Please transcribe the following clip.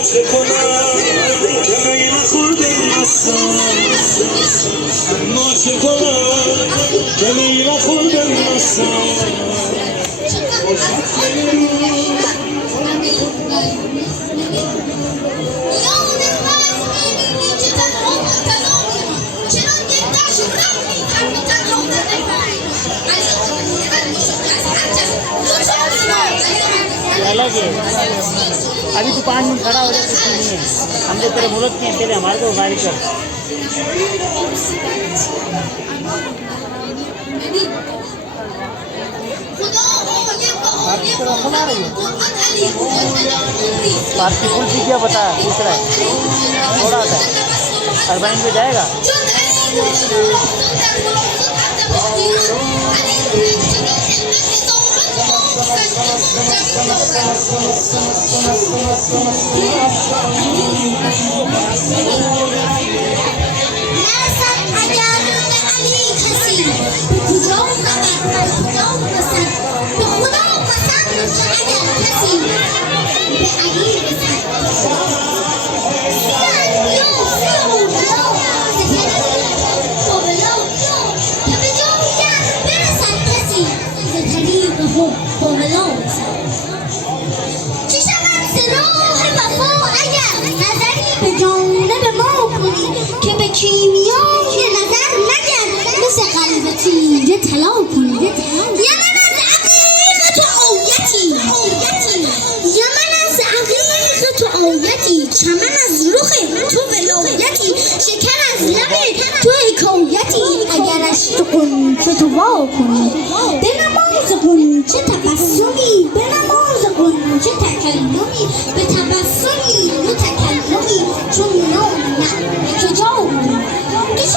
چه کنم که مگه نخورده مستم اما چه کنم که مگه نخورده مستم अलग है। अभी तो 5 मिनट खड़ा हो जाए कुछ नहीं है। हम जो तेरे मुहूर्त किए पहले हमारे को गाड़ी कर पार्टी फुल थी क्या बता पूछ रहा है थोड़ा सा अरबाइन पे जाएगा چمن از رخ تو ولایتی شکر از لب تو حکایتی اگرش تو قنچه تو وا کنی به نماز قنچه تبسمی به نماز قنچه تکلمی به تبسمی